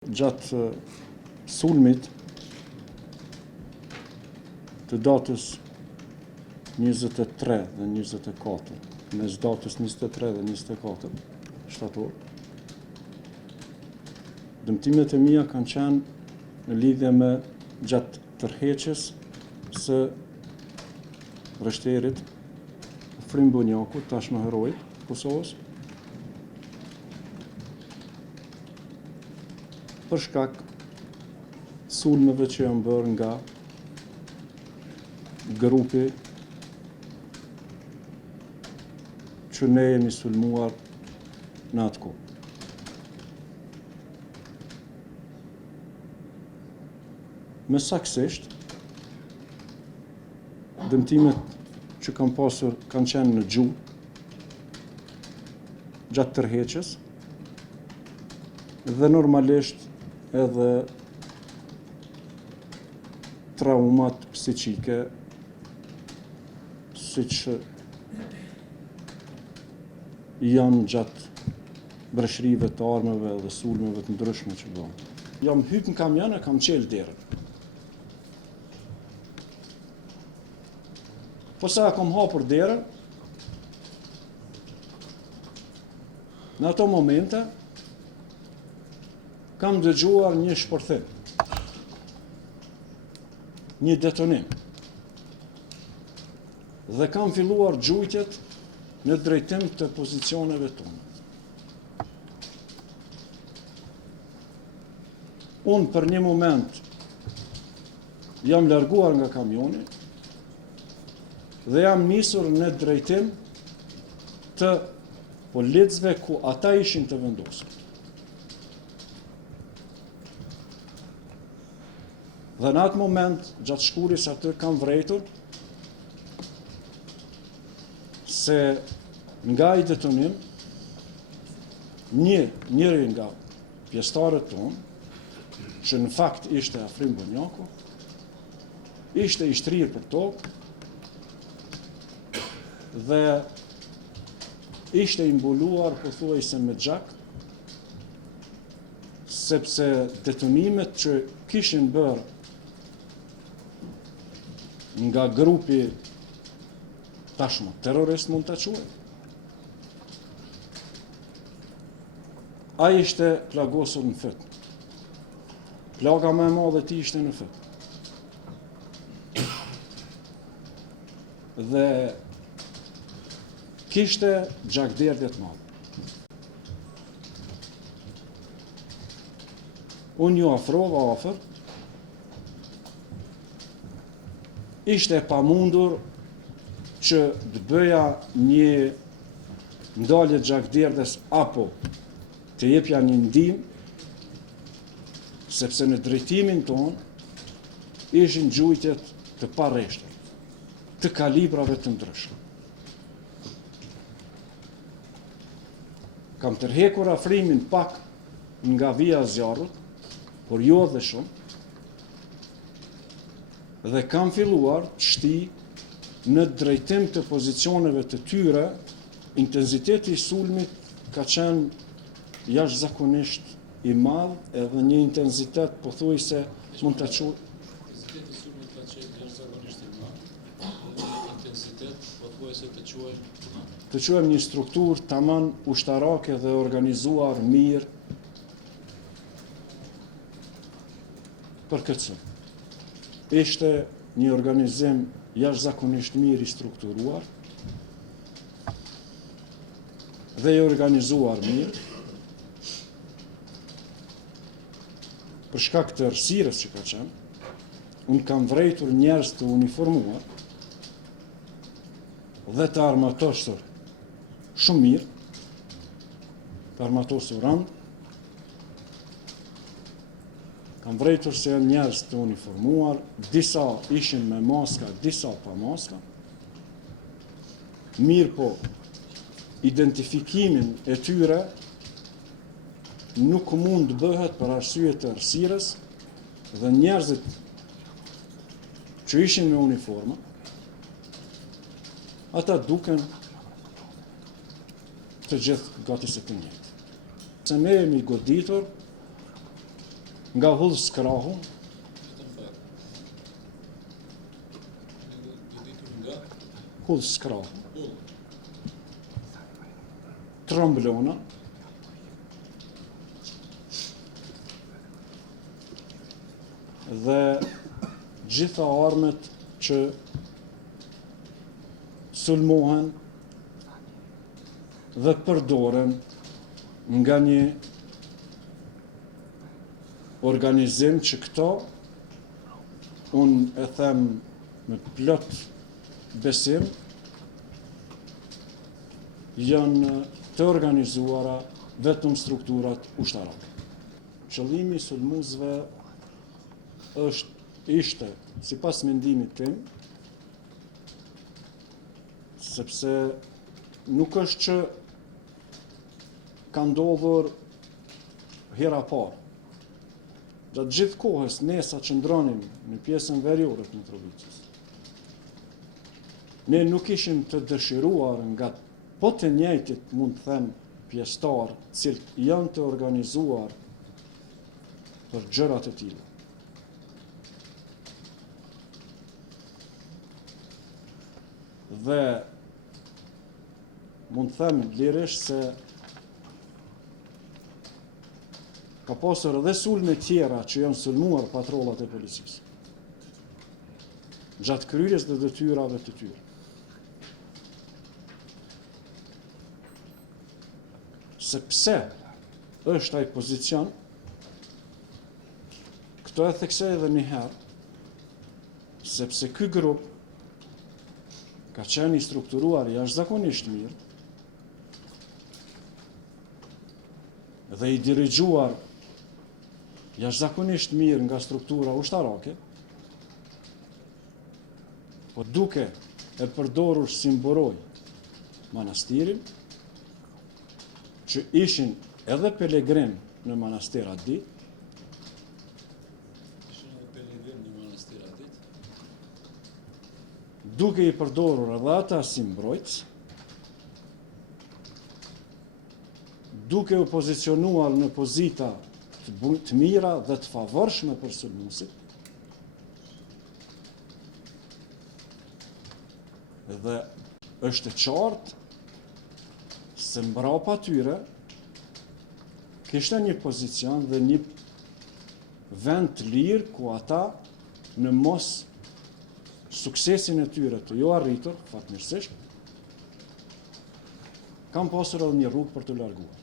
Gjatë sulmit të datës 23 dhe 24, mes datës 23 dhe 24 shtator, dëmtimet e mia kanë qenë në lidhje me gjatë tërheqjes së rështerit Frim Bunjaku, tashmë herojit Kosovës, për shkak sulmeve që janë bërë nga grupi që ne jemi sulmuar në atë kohë. Më saktësisht, dëmtimet që kam pasur kanë qenë në gjuhë gjatë tërheqjes dhe normalisht edhe traumat psiqike, siç janë gjatë breshrive të armëve dhe sulmeve të ndryshme që bëhen. Jam hyrë në kamion e kam qelë derën. Po sa kam hapur derën, në ato momente kam dëgjuar një shpërthim, një detonim, dhe kam filluar gjujtjet në drejtim të pozicioneve tonë. Unë për një moment jam larguar nga kamioni dhe jam nisur në drejtim të policëve ku ata ishin të vendosur. Dhe në atë moment, gjatë shkuris aty kam vrejtur se nga i detonim, njëri nga pjesëtarët tonë, që në fakt ishte Afrim Bunjaku, ishte i shtrirë për tokë dhe ishte i mbuluar pothuajse me gjak, sepse detonimet që kishin bërë nga grupi tashmë terrorist mund të quaj, ai ishte plagosur në fyt. Plaga më e madhe ti ishte në fyt. Dhe kishte gjakderdhje të madhe. Unë ju afrova afër, ishte e pamundur që të bëja një ndalje gjakderdhes apo të jepja një ndihmë, sepse në drejtimin tonë ishin gjujtjet të parreshta, të kalibrave të ndryshme. Kam tërhekur Afrimin pak nga vija e zjarrit, por jo dhe shumë, dhe kam filluar të shti në drejtim të pozicioneve të tyre. Intensiteti i sulmit ka qenë jashtëzakonisht i madh edhe një intensitet pothuajse mund ta quaj. Intensiteti i sulmit ka qenë jashtëzakonisht i madh, intensitet pothuajse të quajmë një strukturë tamam ushtarake dhe organizuar mirë për këtë. Ishte një organizim jashtëzakonisht mirë i strukturuar dhe i organizuar mirë për shkak të errësirës që ka qenë. Unë kam vrejtur njerëz të uniformuar dhe të armatosur shumë mirë, të armatosur rënd. Kam vrejtur se janë njerëz të uniformuar, disa ishin me maska, disa pa maska. Mirë po, identifikimin e tyre nuk mund të bëhet për arsye të errësirës dhe njerëzit që ishin me uniforma, ata duken të gjithë gati se të njëjtë. Se ne jemi goditur nga Hullskrahu, Vetëm fat. Goditur nga Hullskrahu, Hull. Tromblona, dhe gjitha armët që sulmohen dhe përdoren nga një organizim që këto, unë e them me plot besim, janë të organizuara vetëm strukturat ushtarake. Qëllimi i sulmuesve ishte, sipas mendimit tim, sepse nuk është që ka ndodhur hera parë. Gjatë gjithë kohës ne sa qëndronim në pjesën veriore të Mitrovicës, ne nuk ishim të dëshiruar nga po të njëjtit, mund të them, pjesëtar, cilët janë të organizuar për gjërat e tilla. Dhe mund të them lirisht se ka pasur edhe sulme tjera që janë sulmuar patrollat e policisë, gjatë kryerjes dhe detyrave të tyre. Sepse është ai pozicion, këto e theksoj edhe një herë, sepse ky grup ka qenë i strukturuar jashtëzakonisht mirë dhe i dirigjuar jashtëzakonisht mirë nga struktura ushtarake, po duke e përdorur si mburoj manastirin, që ishin edhe pelegrim në manastir atë ditë, Ishin edhe pelegrim në manastir atë ditë. duke i përdorur edhe ata si mbrojtës, duke u pozicionuar në pozita të mira dhe të favorshme për sulmuesit, dhe është e qartë se mbrapa tyre kishte një pozicion dhe një vend të lirë ku ata në mos suksesin e tyre të jo arritur, fatmirësisht, kam pasur edhe një rrugë për të larguar.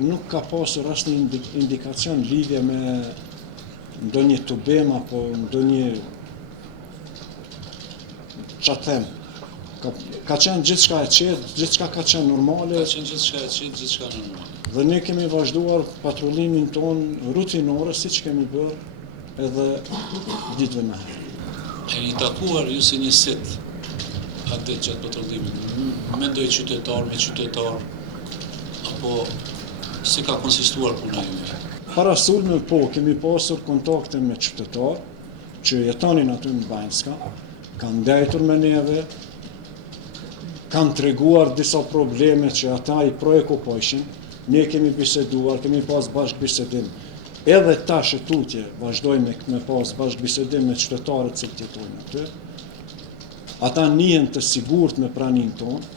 Nuk ka pasur asnjë indikacion lidhje me ndonjë tubem apo ndonjë ç'a them. Ka qenë gjithçka e qetë, gjithçka ka qenë normale. Ka qenë gjithçka e qetë, gjithçka normale. Dhe ne kemi vazhduar patrullimin ton rutinor, siç kemi bërë edhe ditëve më herë. E i takuar ju si një sit atë gjatë patrullimit, mendoj qytetar me qytetar, apo si ka konsistuar puna juaj? Para sulme, po, kemi pasur kontakte me qytetar që jetonin aty në Banjska, kanë ndajtur me neve, kanë treguar disa probleme që ata i preokupojshin, ne kemi biseduar, kemi pas bashkë bisedim. Edhe tash e tutje vazhdojmë me pas bashkë bisedim me qytetarët që jetojnë aty. Ata njihen të sigurt me praninë tonë,